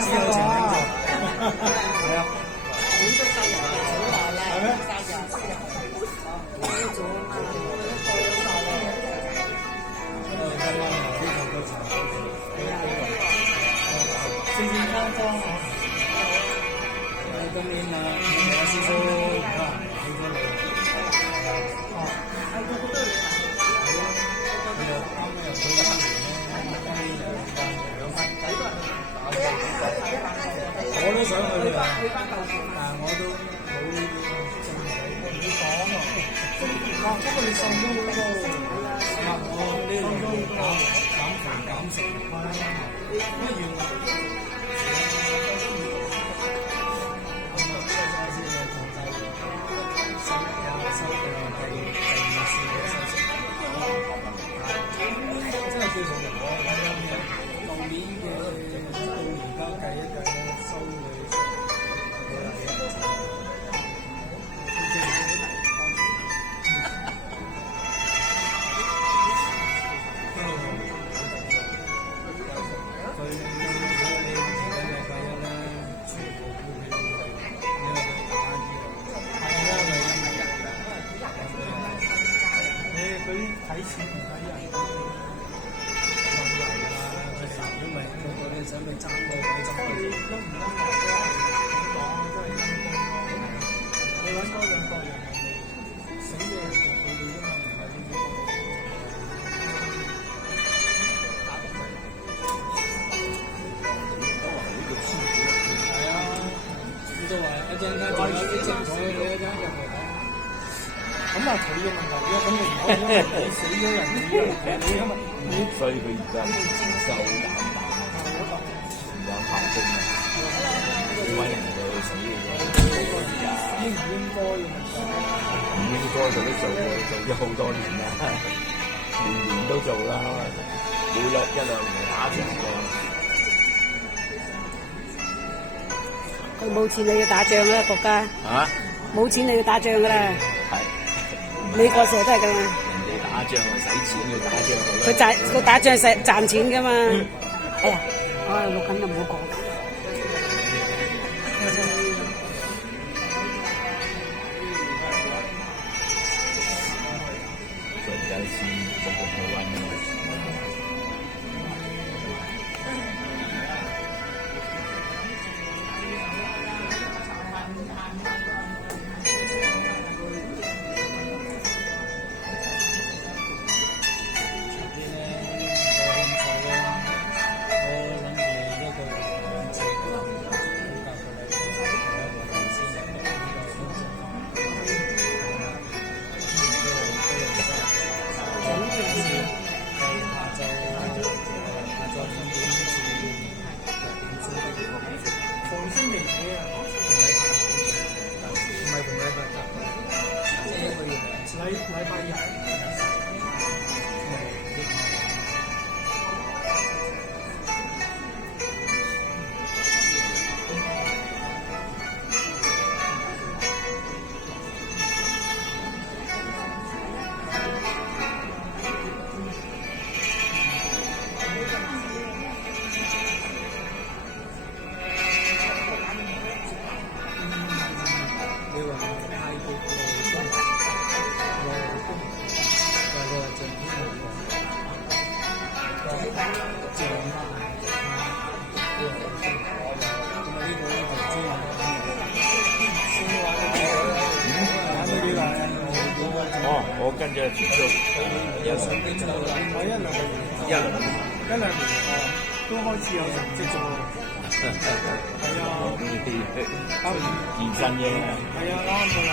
只有情興啫。係啊。係咩？健健康康啊！今年啊，有少少唔得，起咗嚟。哦，係個個都嚟。係啊，佢又啱啱又退咗1年咧，我都想去啊，但係我都冇呢啲精力。你講啊，不過你瘦咗好多。我呢度減肥減成乜嘢？真係叫做我舊年嘅到而家計一計咧，收佢睇錢唔睇人，因為個個咧想去爭個位爭個錢，都唔啱嘅。點講啊？真係陰公咯！你揾多兩個人嚟死嘅人就佢哋啫嘛，唔係呢啲。係啊，你都話一陣間仲有啲精彩嘅，一陣入嚟睇。咁啊，佢嘅問題啊，咁你唔可以因為你死咗人哋，你因為你，所以佢而家瘦膽大，唔想跑步啊！你揾人哋去死嘅啫，應唔應該嘅問題？唔應該佢都做咗好多年啦，年年都做啦，每一兩年打仗佢冇錢你要打仗啦，國家嚇冇錢你要打仗噶啦。係。美國成日都係咁啊！人哋打仗係使錢去打仗，佢打仗係賺錢噶嘛。哎呀，錄緊就唔好講。佢而家錢個個冇揾嘅。禮拜日。哦，我跟住接觸有上邊就我一兩年都開始有成績咗喎。係啊，健身啫。係啊，啱㗎啦，